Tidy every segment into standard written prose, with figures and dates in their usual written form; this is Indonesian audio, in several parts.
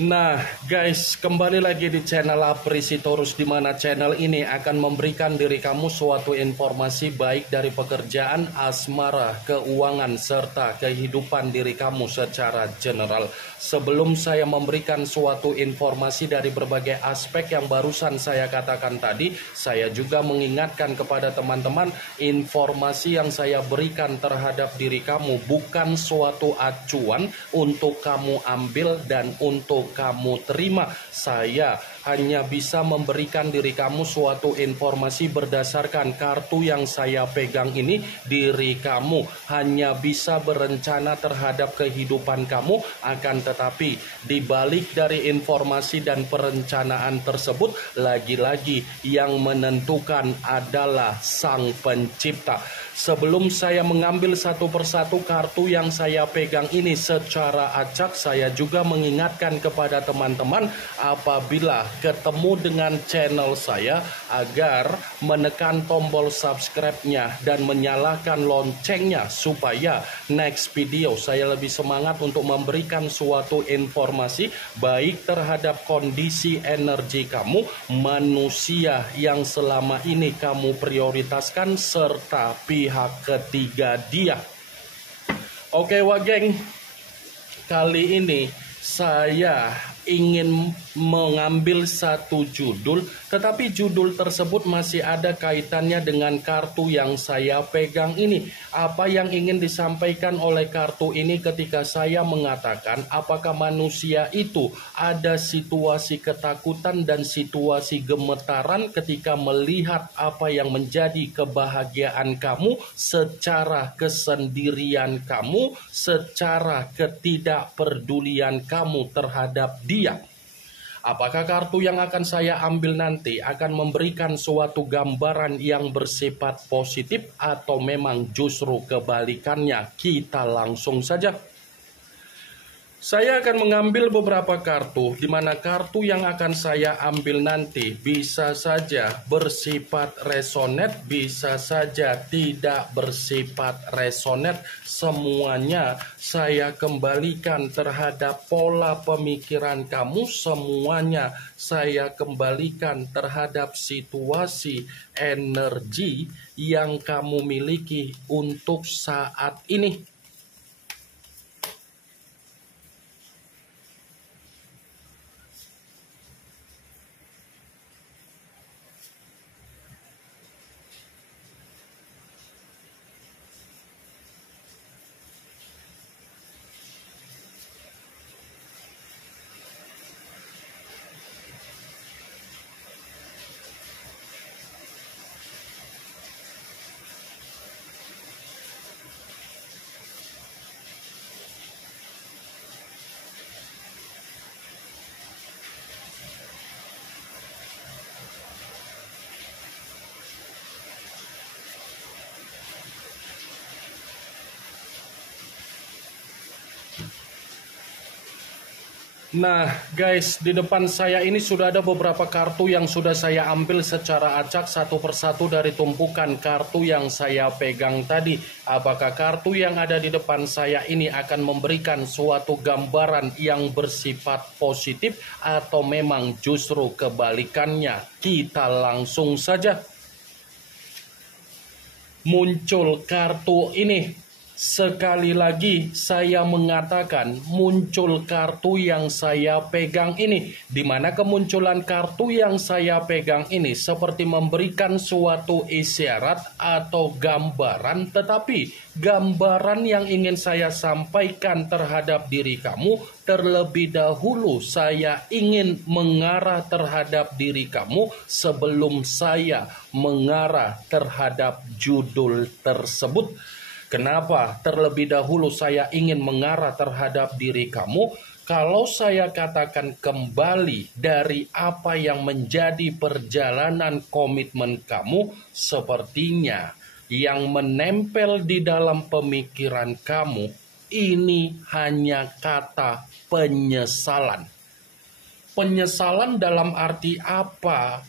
Nah guys, kembali lagi di channel Apresitorus, di mana channel ini akan memberikan diri kamu suatu informasi baik dari pekerjaan, asmara, keuangan, serta kehidupan diri kamu secara general. Sebelum saya memberikan suatu informasi dari berbagai aspek yang barusan saya katakan tadi, saya juga mengingatkan kepada teman-teman, informasi yang saya berikan terhadap diri kamu bukan suatu acuan untuk kamu ambil dan untuk kamu terima. Saya hanya bisa memberikan diri kamu suatu informasi berdasarkan kartu yang saya pegang ini. Diri kamu hanya bisa berencana terhadap kehidupan kamu, akan tetapi dibalik dari informasi dan perencanaan tersebut, lagi-lagi yang menentukan adalah Sang Pencipta. Sebelum saya mengambil satu persatu kartu yang saya pegang ini secara acak, saya juga mengingatkan kepada teman-teman apabila ketemu dengan channel saya agar menekan tombol subscribe-nya dan menyalakan loncengnya supaya next video saya lebih semangat untuk memberikan suatu informasi baik terhadap kondisi energi kamu, manusia yang selama ini kamu prioritaskan, serta pihak ketiga dia. Oke wageng, kali ini saya ingin mengambil satu judul, tetapi judul tersebut masih ada kaitannya dengan kartu yang saya pegang ini. Apa yang ingin disampaikan oleh kartu ini ketika saya mengatakan apakah manusia itu ada situasi ketakutan dan situasi gemetaran ketika melihat apa yang menjadi kebahagiaan kamu secara kesendirian kamu, secara ketidakpedulian kamu terhadap dia. Apakah kartu yang akan saya ambil nanti akan memberikan suatu gambaran yang bersifat positif atau memang justru kebalikannya? Kita langsung saja. Saya akan mengambil beberapa kartu, di mana kartu yang akan saya ambil nanti bisa saja bersifat resonet, bisa saja tidak bersifat resonet. Semuanya saya kembalikan terhadap pola pemikiran kamu, semuanya saya kembalikan terhadap situasi energi yang kamu miliki untuk saat ini. Nah guys, di depan saya ini sudah ada beberapa kartu yang sudah saya ambil secara acak satu persatu dari tumpukan kartu yang saya pegang tadi. Apakah kartu yang ada di depan saya ini akan memberikan suatu gambaran yang bersifat positif atau memang justru kebalikannya? Kita langsung saja. Muncul kartu ini. Sekali lagi saya mengatakan muncul kartu yang saya pegang ini, di mana kemunculan kartu yang saya pegang ini seperti memberikan suatu isyarat atau gambaran, tetapi gambaran yang ingin saya sampaikan terhadap diri kamu, terlebih dahulu saya ingin mengarah terhadap diri kamu sebelum saya mengarah terhadap judul tersebut. Kenapa terlebih dahulu saya ingin mengarah terhadap diri kamu? Kalau saya katakan kembali dari apa yang menjadi perjalanan komitmen kamu, sepertinya yang menempel di dalam pemikiran kamu ini hanya kata penyesalan. Penyesalan dalam arti apa?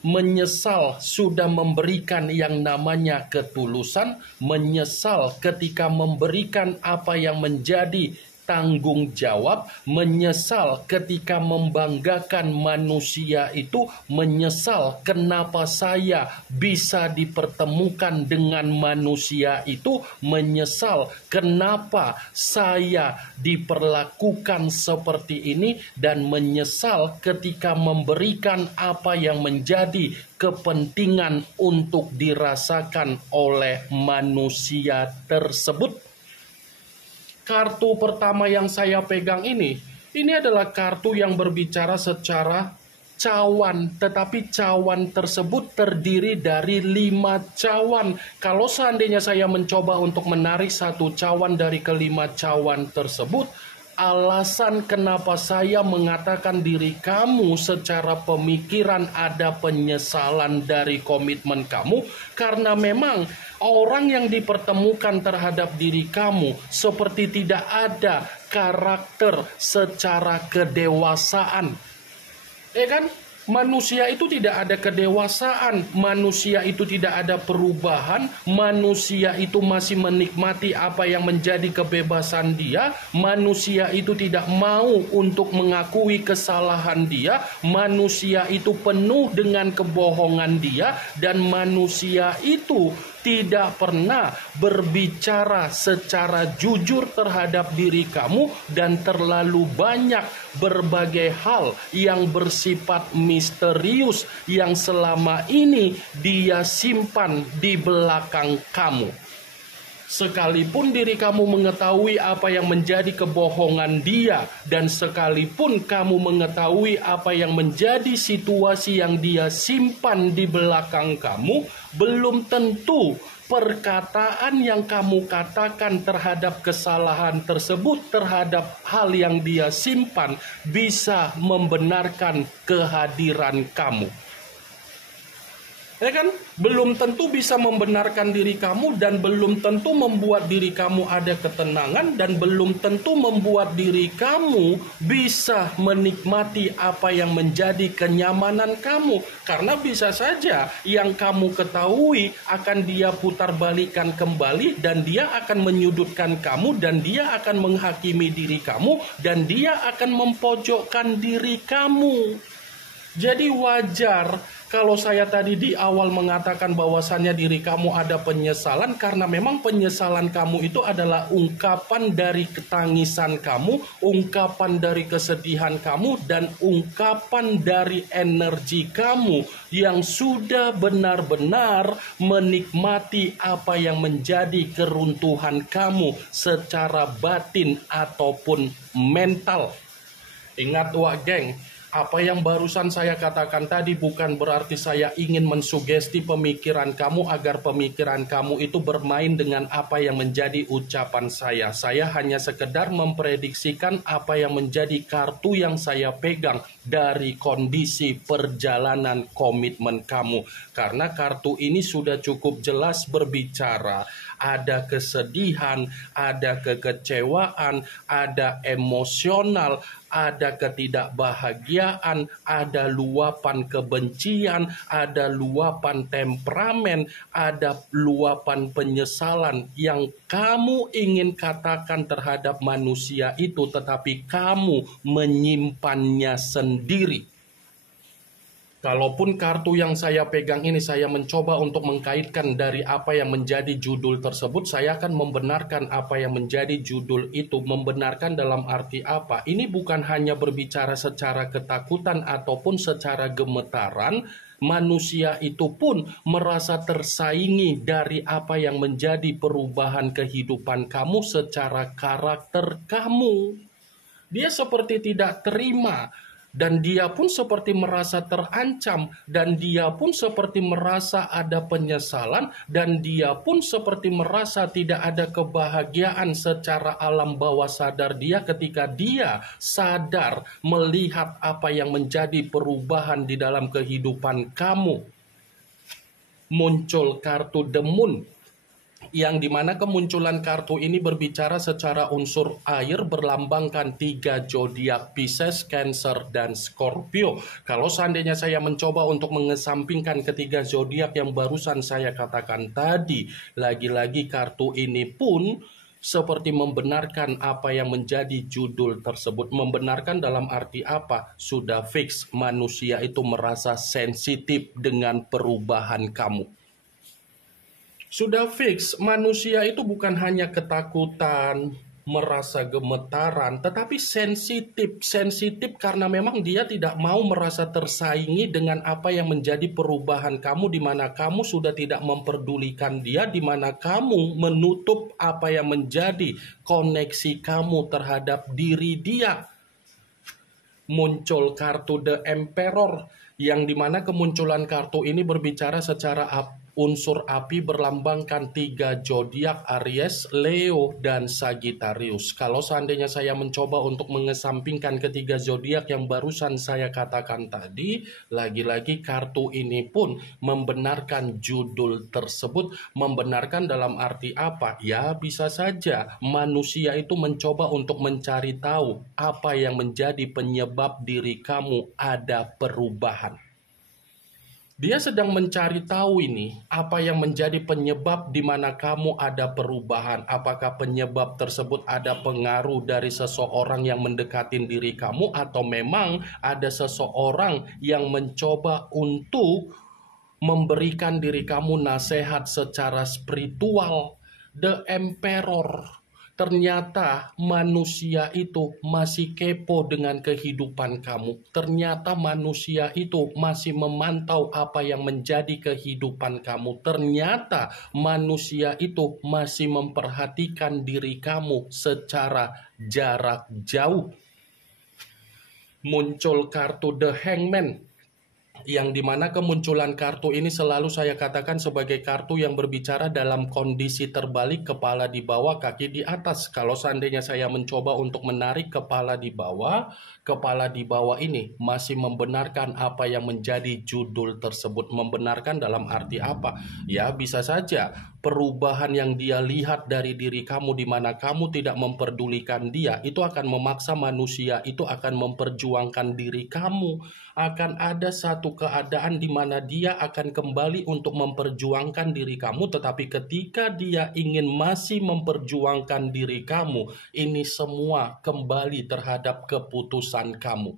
Menyesal sudah memberikan yang namanya ketulusan, menyesal ketika memberikan apa yang menjadi bertanggung jawab, menyesal ketika membanggakan manusia itu, menyesal kenapa saya bisa dipertemukan dengan manusia itu, menyesal kenapa saya diperlakukan seperti ini, dan menyesal ketika memberikan apa yang menjadi kepentingan untuk dirasakan oleh manusia tersebut. Kartu pertama yang saya pegang ini adalah kartu yang berbicara secara cawan, tetapi cawan tersebut terdiri dari 5 cawan. Kalau seandainya saya mencoba untuk menarik satu cawan dari kelima cawan tersebut, alasan kenapa saya mengatakan diri kamu secara pemikiran ada penyesalan dari komitmen kamu, karena memang orang yang dipertemukan terhadap diri kamu seperti tidak ada karakter secara kedewasaan. Ya kan? Manusia itu tidak ada kedewasaan, manusia itu tidak ada perubahan, manusia itu masih menikmati apa yang menjadi kebebasan dia, manusia itu tidak mau untuk mengakui kesalahan dia, manusia itu penuh dengan kebohongan dia, dan manusia itu tidak pernah berbicara secara jujur terhadap diri kamu, dan terlalu banyak berbagai hal yang bersifat misterius yang selama ini dia simpan di belakang kamu. Sekalipun diri kamu mengetahui apa yang menjadi kebohongan dia, dan sekalipun kamu mengetahui apa yang menjadi situasi yang dia simpan di belakang kamu, belum tentu perkataan yang kamu katakan terhadap kesalahan tersebut, terhadap hal yang dia simpan, bisa membenarkan kehadiran kamu. Ya kan? Belum tentu bisa membenarkan diri kamu, dan belum tentu membuat diri kamu ada ketenangan, dan belum tentu membuat diri kamu bisa menikmati apa yang menjadi kenyamanan kamu. Karena bisa saja yang kamu ketahui akan dia putar balikan kembali, dan dia akan menyudutkan kamu, dan dia akan menghakimi diri kamu, dan dia akan mempojokkan diri kamu. Jadi wajar kalau saya tadi di awal mengatakan bahwasannya diri kamu ada penyesalan, karena memang penyesalan kamu itu adalah ungkapan dari ketangisan kamu, ungkapan dari kesedihan kamu, dan ungkapan dari energi kamu yang sudah benar-benar menikmati apa yang menjadi keruntuhan kamu secara batin ataupun mental. Ingat wak geng, apa yang barusan saya katakan tadi bukan berarti saya ingin mensugesti pemikiran kamu agar pemikiran kamu itu bermain dengan apa yang menjadi ucapan saya. Saya hanya sekedar memprediksikan apa yang menjadi kartu yang saya pegang dari kondisi perjalanan komitmen kamu. Karena kartu ini sudah cukup jelas berbicara. Ada kesedihan, ada kekecewaan, ada emosional, ada ketidakbahagiaan, ada luapan kebencian, ada luapan temperamen, ada luapan penyesalan yang kamu ingin katakan terhadap manusia itu, tetapi kamu menyimpannya sendiri. Kalaupun kartu yang saya pegang ini saya mencoba untuk mengkaitkan dari apa yang menjadi judul tersebut, saya akan membenarkan apa yang menjadi judul itu. Membenarkan dalam arti apa? Ini bukan hanya berbicara secara ketakutan ataupun secara gemetaran. Manusia itu pun merasa tersaingi dari apa yang menjadi perubahan kehidupan kamu secara karakter kamu. Dia seperti tidak terima, dan dia pun seperti merasa terancam, dan dia pun seperti merasa ada penyesalan, dan dia pun seperti merasa tidak ada kebahagiaan secara alam bawah sadar dia ketika dia sadar melihat apa yang menjadi perubahan di dalam kehidupan kamu. Muncul kartu The Moon, yang dimana kemunculan kartu ini berbicara secara unsur air, berlambangkan 3 zodiak Pisces, Cancer, dan Scorpio. Kalau seandainya saya mencoba untuk mengesampingkan ketiga zodiak yang barusan saya katakan tadi, lagi-lagi kartu ini pun seperti membenarkan apa yang menjadi judul tersebut. Membenarkan dalam arti apa? Sudah fix manusia itu merasa sensitif dengan perubahan kamu. Sudah fix, manusia itu bukan hanya ketakutan, merasa gemetaran, tetapi sensitif. Sensitif karena memang dia tidak mau merasa tersaingi dengan apa yang menjadi perubahan kamu, di mana kamu sudah tidak memperdulikan dia, di mana kamu menutup apa yang menjadi koneksi kamu terhadap diri dia. Muncul kartu The Emperor, yang dimana kemunculan kartu ini berbicara secara unsur api, berlambangkan 3 zodiak, Aries, Leo, dan Sagittarius. Kalau seandainya saya mencoba untuk mengesampingkan ketiga zodiak yang barusan saya katakan tadi, lagi-lagi kartu ini pun membenarkan judul tersebut. Membenarkan dalam arti apa? Ya, bisa saja manusia itu mencoba untuk mencari tahu apa yang menjadi penyebab diri kamu ada perubahan. Dia sedang mencari tahu ini, apa yang menjadi penyebab di mana kamu ada perubahan. Apakah penyebab tersebut ada pengaruh dari seseorang yang mendekatin diri kamu, atau memang ada seseorang yang mencoba untuk memberikan diri kamu nasihat secara spiritual. The Emperor. Ternyata manusia itu masih kepo dengan kehidupan kamu. Ternyata manusia itu masih memantau apa yang menjadi kehidupan kamu. Ternyata manusia itu masih memperhatikan diri kamu secara jarak jauh. Muncul kartu The Hangman, yang dimana kemunculan kartu ini selalu saya katakan sebagai kartu yang berbicara dalam kondisi terbalik, kepala di bawah, kaki di atas. Kalau seandainya saya mencoba untuk menarik kepala di bawah ini masih membenarkan apa yang menjadi judul tersebut. Membenarkan dalam arti apa? Ya, bisa saja perubahan yang dia lihat dari diri kamu, di mana kamu tidak memperdulikan dia, itu akan memaksa manusia itu akan memperjuangkan diri kamu. Akan ada satu keadaan di mana dia akan kembali untuk memperjuangkan diri kamu, tetapi ketika dia ingin masih memperjuangkan diri kamu, ini semua kembali terhadap keputusan kamu.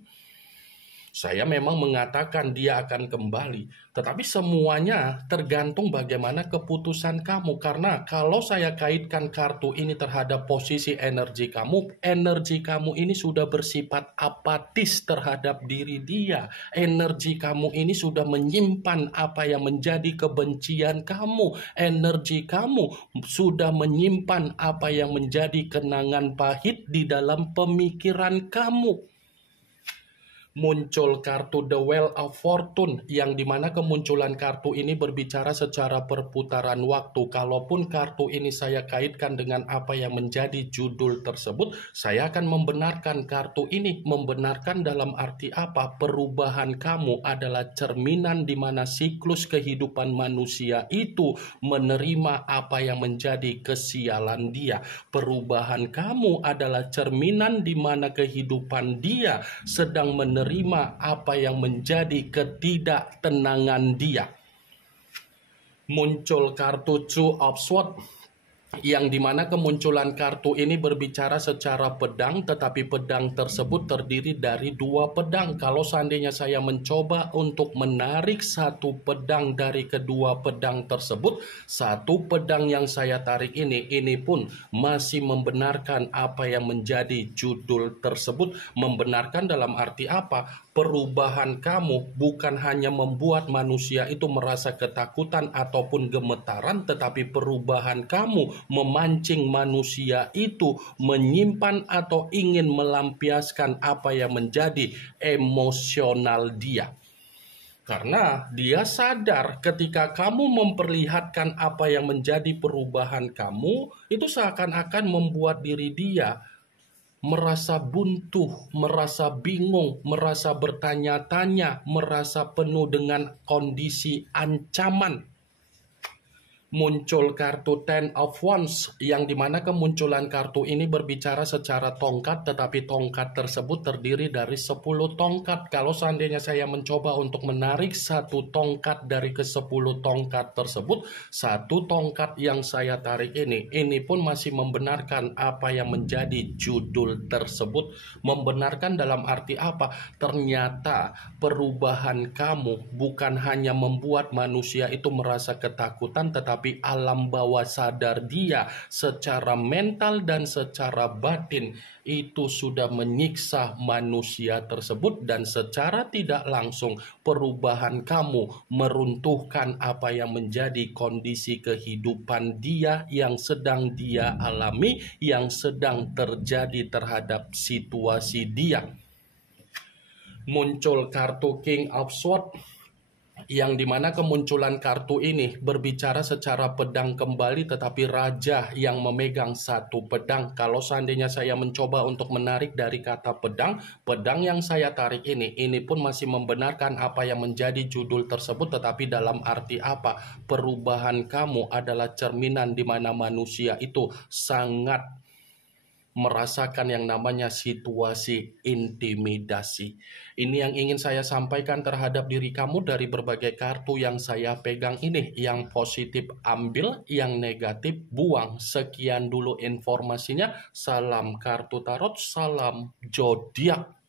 Saya memang mengatakan dia akan kembali, tetapi semuanya tergantung bagaimana keputusan kamu. Karena kalau saya kaitkan kartu ini terhadap posisi energi kamu ini sudah bersifat apatis terhadap diri dia. Energi kamu ini sudah menyimpan apa yang menjadi kebencian kamu. Energi kamu sudah menyimpan apa yang menjadi kenangan pahit di dalam pemikiran kamu. Muncul kartu The Wheel of Fortune, yang dimana kemunculan kartu ini berbicara secara perputaran waktu. Kalaupun kartu ini saya kaitkan dengan apa yang menjadi judul tersebut, saya akan membenarkan kartu ini. Membenarkan dalam arti apa? Perubahan kamu adalah cerminan di mana siklus kehidupan manusia itu menerima apa yang menjadi kesialan dia. Perubahan kamu adalah cerminan di mana kehidupan dia sedang menerima apa yang menjadi ketidaktenangan dia. Muncul kartu Two of Swords, yang dimana kemunculan kartu ini berbicara secara pedang, tetapi pedang tersebut terdiri dari 2 pedang. Kalau seandainya saya mencoba untuk menarik satu pedang dari kedua pedang tersebut, satu pedang yang saya tarik ini pun masih membenarkan apa yang menjadi judul tersebut. Membenarkan dalam arti apa? Perubahan kamu bukan hanya membuat manusia itu merasa ketakutan ataupun gemetaran, tetapi perubahan kamu memancing manusia itu menyimpan atau ingin melampiaskan apa yang menjadi emosional dia. Karena dia sadar ketika kamu memperlihatkan apa yang menjadi perubahan kamu, itu seakan-akan membuat diri dia merasa buntu, merasa bingung, merasa bertanya-tanya, merasa penuh dengan kondisi ancaman. muncul kartu Ten of Wands, yang dimana kemunculan kartu ini berbicara secara tongkat, tetapi tongkat tersebut terdiri dari 10 tongkat. Kalau seandainya saya mencoba untuk menarik satu tongkat dari ke-10 tongkat tersebut, satu tongkat yang saya tarik ini pun masih membenarkan apa yang menjadi judul tersebut. Membenarkan dalam arti apa? Ternyata perubahan kamu bukan hanya membuat manusia itu merasa ketakutan, tetapi alam bawah sadar dia secara mental dan secara batin itu sudah menyiksa manusia tersebut, dan secara tidak langsung perubahan kamu meruntuhkan apa yang menjadi kondisi kehidupan dia yang sedang dia alami, yang sedang terjadi terhadap situasi dia. Muncul kartu King of Swords, yang dimana kemunculan kartu ini berbicara secara pedang kembali, tetapi raja yang memegang satu pedang. Kalau seandainya saya mencoba untuk menarik dari kata pedang, pedang yang saya tarik ini pun masih membenarkan apa yang menjadi judul tersebut, tetapi dalam arti apa? Perubahan kamu adalah cerminan di mana manusia itu sangat merasakan yang namanya situasi intimidasi. Ini yang ingin saya sampaikan terhadap diri kamu dari berbagai kartu yang saya pegang ini. Yang positif ambil, yang negatif buang. Sekian dulu informasinya. Salam kartu tarot, salam zodiak.